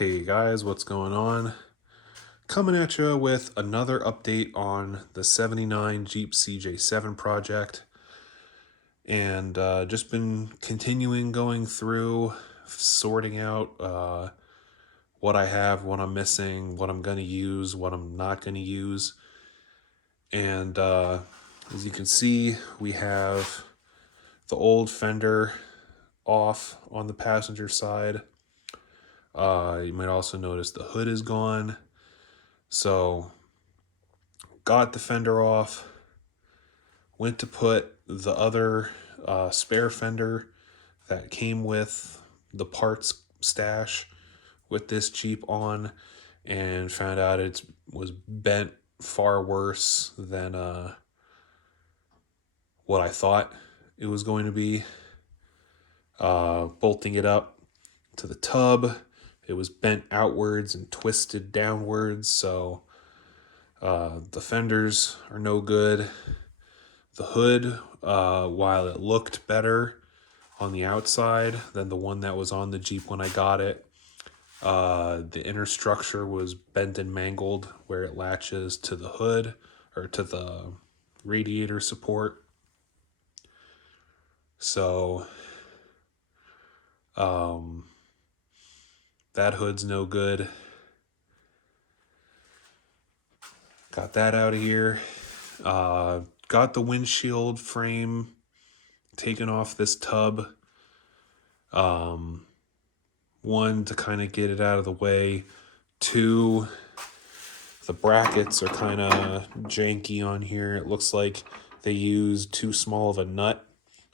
Hey guys, what's going on? Coming at you with another update on the 79 Jeep CJ-7 project. And just been continuing going through, sorting out what I have, what I'm missing, what I'm going to use, what I'm not going to use. And as you can see, we have the old fender off on the passenger side. You might also notice the hood is gone. So got the fender off, went to put the other spare fender that came with the parts stash with this Jeep on, and found out it was bent far worse than what I thought it was going to be. Bolting it up to the tub, it was bent outwards and twisted downwards, so the fenders are no good. The hood, while it looked better on the outside than the one that was on the Jeep when I got it, the inner structure was bent and mangled where it latches to the hood or to the radiator support. So that hood's no good. Got that out of here. Got the windshield frame taken off this tub. One, to kind of get it out of the way. Two, the brackets are kind of janky on here. It looks like they used too small of a nut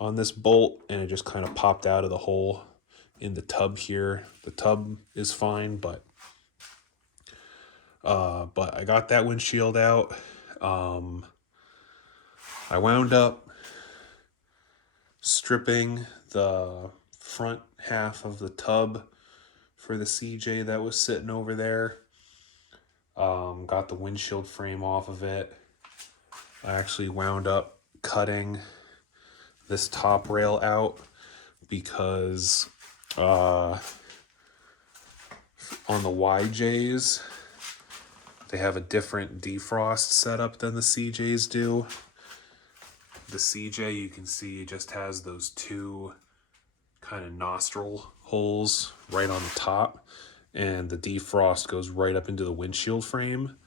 on this bolt and it just kind of popped out of the hole in the tub here. The tub is fine, but I got that windshield out. I wound up stripping the front half of the tub for the CJ that was sitting over there. Got the windshield frame off of it. I actually wound up cutting this top rail out because on the YJs, they have a different defrost setup than the CJs do. The CJ, you can see, just has those two kind of nostril holes right on the top, and the defrost goes right up into the windshield frame.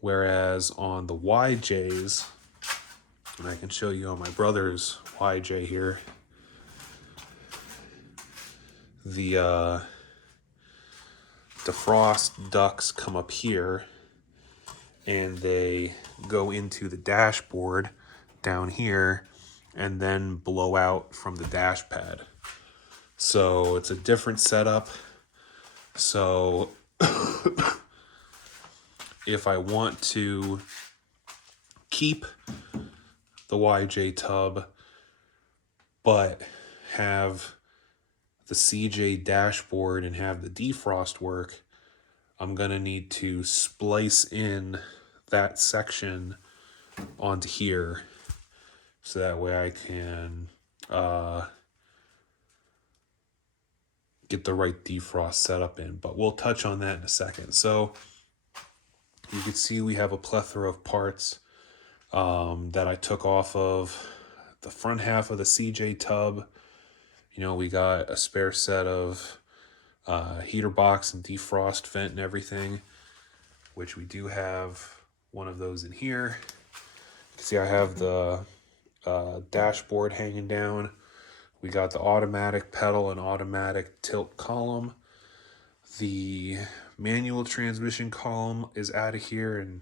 Whereas on the YJs, and I can show you on my brother's YJ here, the defrost ducts come up here and they go into the dashboard down here and then blow out from the dash pad. So it's a different setup. So if I want to keep the YJ tub but have the CJ dashboard and have the defrost work, I'm gonna need to splice in that section onto here so that way I can get the right defrost setup in, but we'll touch on that in a second. So you can see we have a plethora of parts that I took off of the front half of the CJ tub. You know, we got a spare set of heater box and defrost vent and everything, which we do have one of those in here. You can see I have the dashboard hanging down. We got the automatic pedal and automatic tilt column. The manual transmission column is out of here and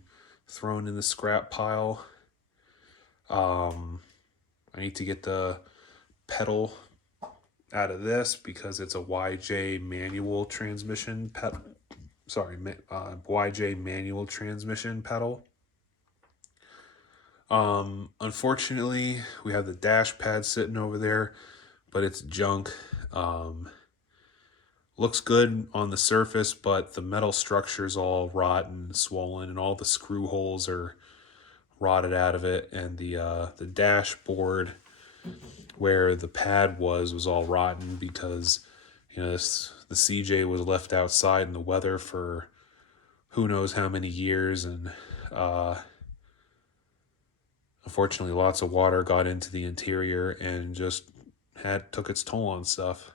thrown in the scrap pile. I need to get the pedal out of this because it's a YJ manual transmission YJ manual transmission pedal. Unfortunately, we have the dash pad sitting over there, but it's junk. Looks good on the surface, but the metal structure's all rotten and swollen, and all the screw holes are rotted out of it, and the dashboard where the pad was all rotten because, you know, the CJ was left outside in the weather for who knows how many years, and unfortunately lots of water got into the interior and just took its toll on stuff.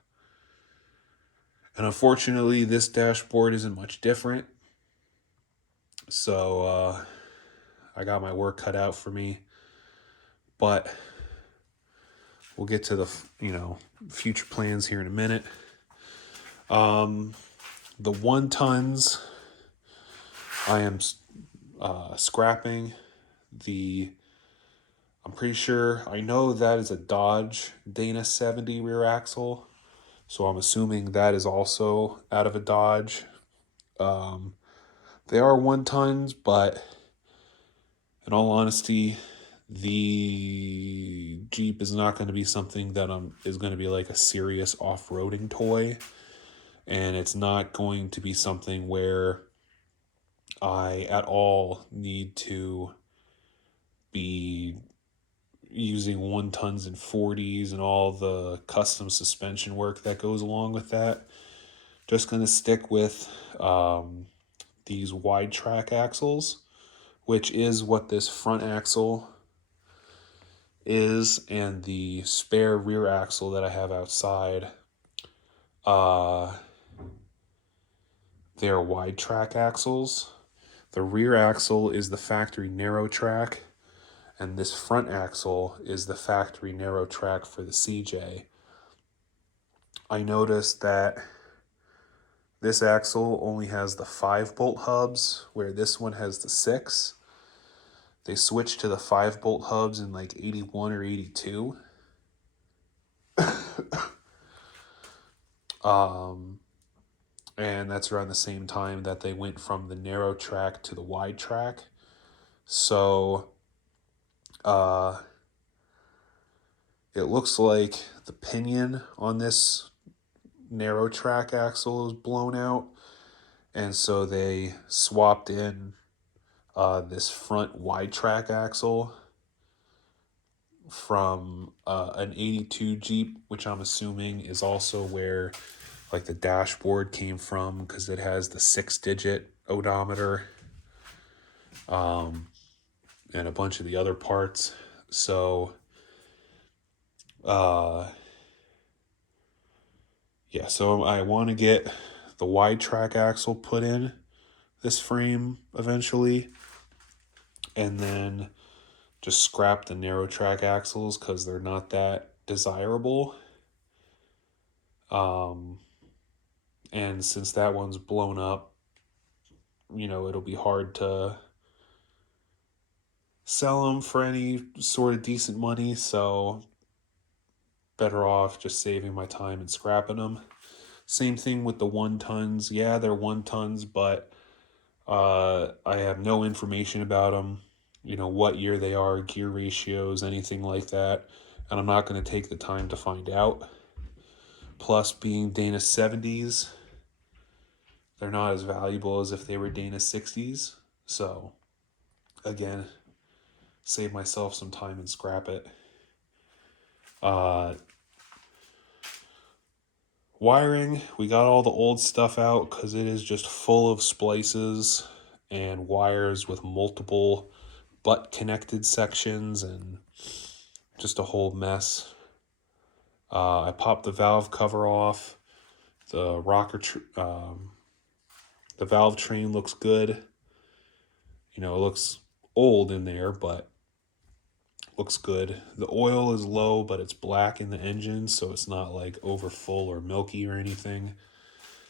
And unfortunately this dashboard isn't much different. So I got my work cut out for me. But we'll get to the future plans here in a minute. The 1 tons I am scrapping. I'm pretty sure, I know that is a Dodge Dana 70 rear axle, so I'm assuming that is also out of a Dodge. They are 1 tons, but in all honesty, the Jeep is not going to be something that is going to be like a serious off-roading toy, and it's not going to be something where I at all need to be using 1 tons and 40s and all the custom suspension work that goes along with that. Just going to stick with these wide track axles, which is what this front axle is, and the spare rear axle that I have outside, they're wide track axles. The rear axle is the factory narrow track, and this front axle is the factory narrow track for the CJ. I noticed that this axle only has the 5-bolt hubs, where this one has the 6. They switched to the 5-bolt hubs in like 81 or 82. And that's around the same time that they went from the narrow track to the wide track. So it looks like the pinion on this narrow track axle is blown out, and so they swapped in this front wide track axle from an 82 Jeep, which I'm assuming is also where like the dashboard came from, because it has the 6-digit odometer and a bunch of the other parts. So yeah, so I want to get the wide track axle put in this frame eventually, and then just scrap the narrow track axles because they're not that desirable. And since that one's blown up, it'll be hard to sell them for any sort of decent money, so better off just saving my time and scrapping them. Same thing with the 1 tons. Yeah, they're 1 tons, but I have no information about them, what year they are, gear ratios, anything like that, and I'm not going to take the time to find out. Plus, being Dana 70s, they're not as valuable as if they were Dana 60s. So, again, save myself some time and scrap it. Wiring, we got all the old stuff out because it is just full of splices and wires with multiple butt connected sections and just a whole mess. I popped the valve cover off. The the valve train looks good. It looks old in there, but looks good. The oil is low, but it's black in the engine, so it's not like over full or milky or anything.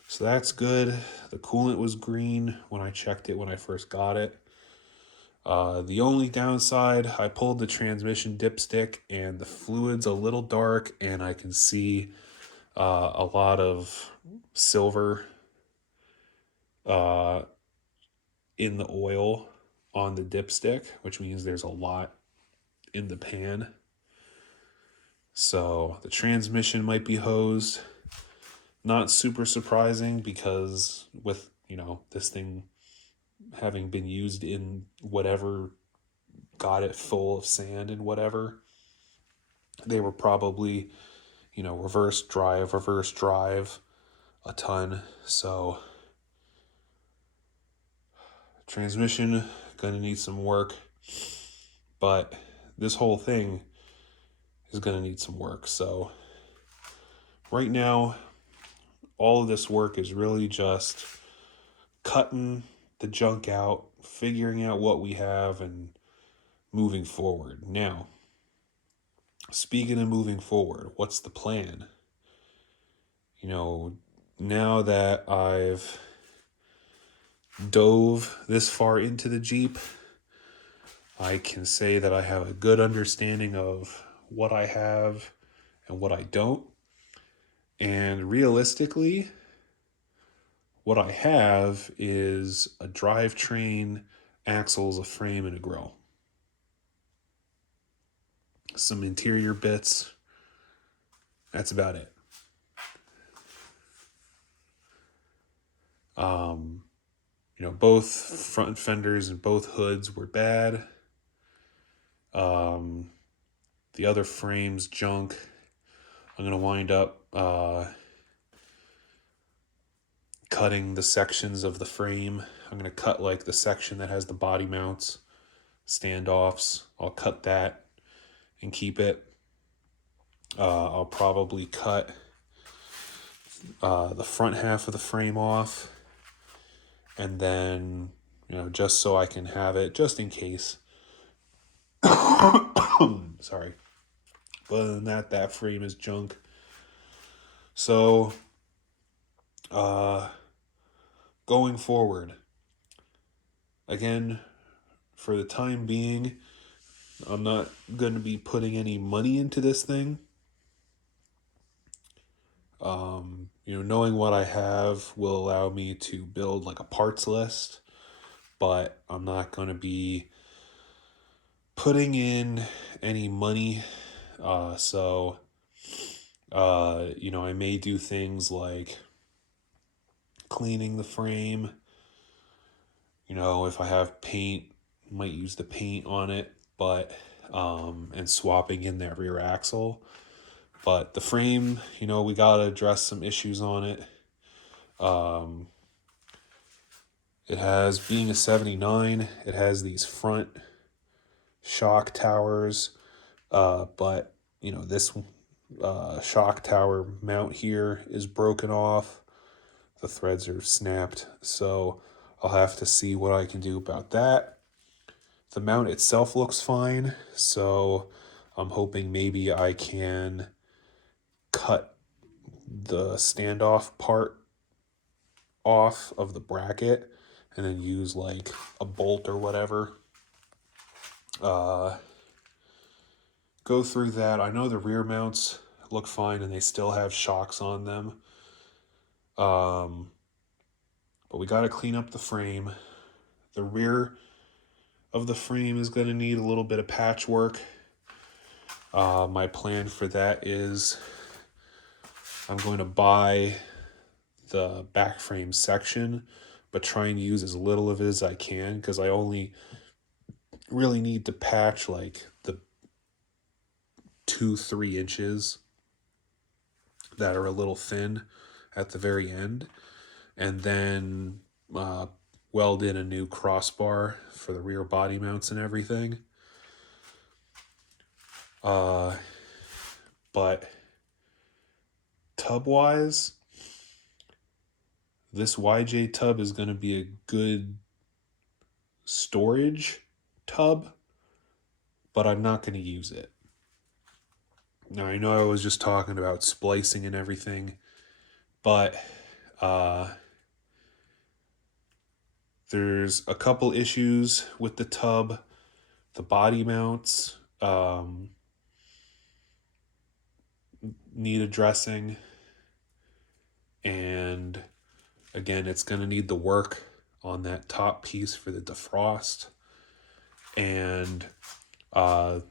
So that's good. The coolant was green when I checked it when I first got it. The only downside, I pulled the transmission dipstick and the fluid's a little dark, and I can see a lot of silver in the oil on the dipstick, which means there's a lot in the pan. So the transmission might be hosed. Not super surprising because with, this thing having been used in whatever got it full of sand and whatever, they were probably, reverse drive, a ton. So transmission gonna need some work, but this whole thing is gonna need some work. So right now, all of this work is really just cutting the junk out, figuring out what we have, and moving forward. Now, speaking of moving forward, what's the plan? You know, now that I've dove this far into the Jeep, I can say that I have a good understanding of what I have and what I don't. And realistically, what I have is a drivetrain, axles, a frame, and a grill. Some interior bits. That's about it. Both front fenders and both hoods were bad. The other frame's junk. I'm going to wind up cutting the sections of the frame. I'm going to cut like the section that has the body mounts, standoffs. I'll cut that and keep it. I'll probably cut the front half of the frame off, and then, just so I can have it, just in case. Sorry. But other than that, that frame is junk. So, going forward, again, for the time being, I'm not going to be putting any money into this thing. Knowing what I have will allow me to build like a parts list, but I'm not going to be putting in any money. I may do things like cleaning the frame. If I have paint, might use the paint on it, and swapping in that rear axle. But the frame, we gotta address some issues on it. It has, being a 79, it has these front shock towers, but this shock tower mount here is broken off. The threads are snapped, so I'll have to see what I can do about that. The mount itself looks fine, so I'm hoping maybe I can cut the standoff part off of the bracket and then use like a bolt or whatever. Go through that. I know the rear mounts look fine and they still have shocks on them. But we got to clean up the frame. The rear of the frame is going to need a little bit of patchwork. My plan for that is I'm going to buy the back frame section, but try and use as little of it as I can, because I only really need to patch like the 2-3 inches that are a little thin at the very end, and then weld in a new crossbar for the rear body mounts and everything. But tub wise, this YJ tub is going to be a good storage tub, but I'm not going to use it. Now, I know I was just talking about splicing and everything, but there's a couple issues with the tub. The body mounts need addressing, and again, it's going to need the work on that top piece for the defrost, and the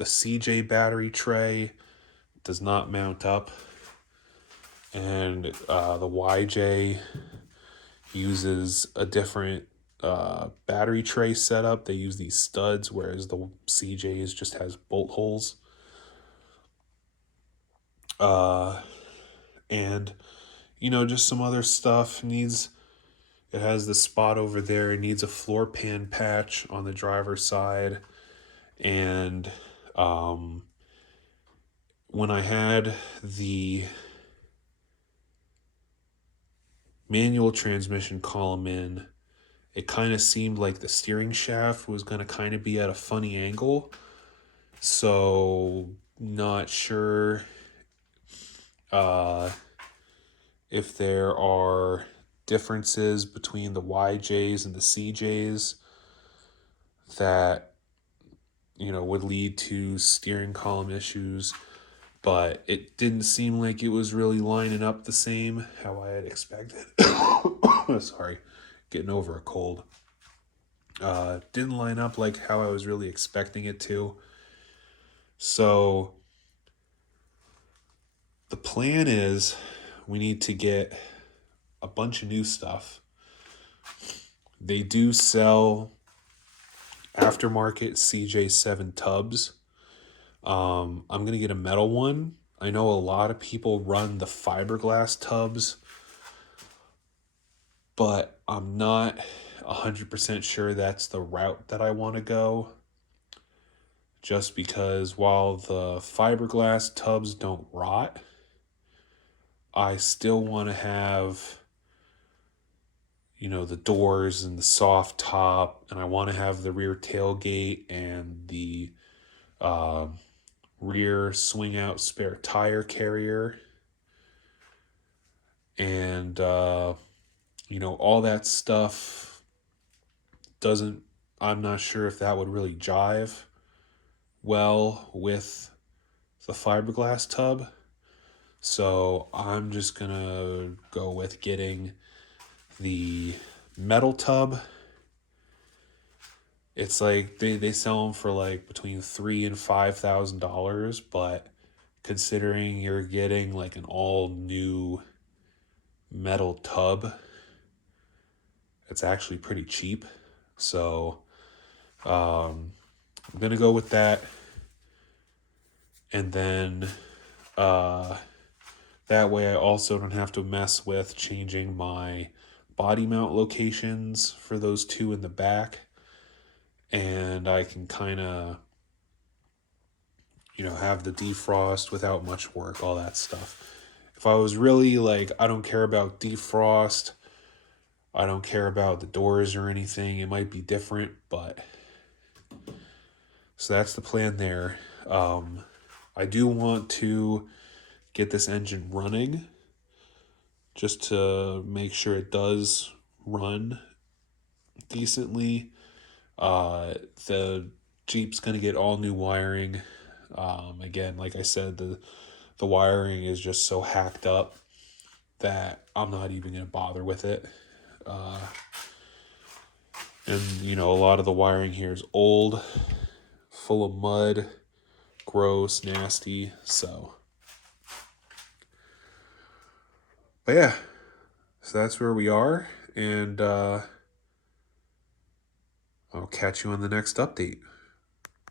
CJ battery tray does not mount up, and the YJ uses a different battery tray setup. They use these studs, whereas the CJ's just has bolt holes. And just some other stuff. It has the spot over there. It needs a floor pan patch on the driver's side. And when I had the manual transmission column in, it kind of seemed like the steering shaft was going to kind of be at a funny angle. So, not sure if there are differences between the YJs and the CJs that, would lead to steering column issues. But it didn't seem like it was really lining up the same how I had expected. Sorry, getting over a cold. Didn't line up like how I was really expecting it to. So the plan is we need to get a bunch of new stuff. They do sell aftermarket CJ-7 tubs. I'm going to get a metal one. I know a lot of people run the fiberglass tubs, but I'm not 100% sure that's the route that I want to go. Just because while the fiberglass tubs don't rot, I still want to have, the doors and the soft top, and I want to have the rear tailgate and the rear swing out spare tire carrier. And, all that stuff I'm not sure if that would really jive well with the fiberglass tub. So I'm just going to go with getting the metal tub. It's like they sell them for like between $3,000 and $5,000, but considering you're getting like an all new metal tub, it's actually pretty cheap. So I'm gonna go with that, and then that way I also don't have to mess with changing my body mount locations for those two in the back. And I can kind of, have the defrost without much work, all that stuff. If I was really like, I don't care about defrost, I don't care about the doors or anything, it might be different, but so that's the plan there. I do want to get this engine running just to make sure it does run decently. The Jeep's going to get all new wiring. Again, like I said, the wiring is just so hacked up that I'm not even going to bother with it. And, a lot of the wiring here is old, full of mud, gross, nasty. But yeah, so that's where we are. And I'll catch you on the next update.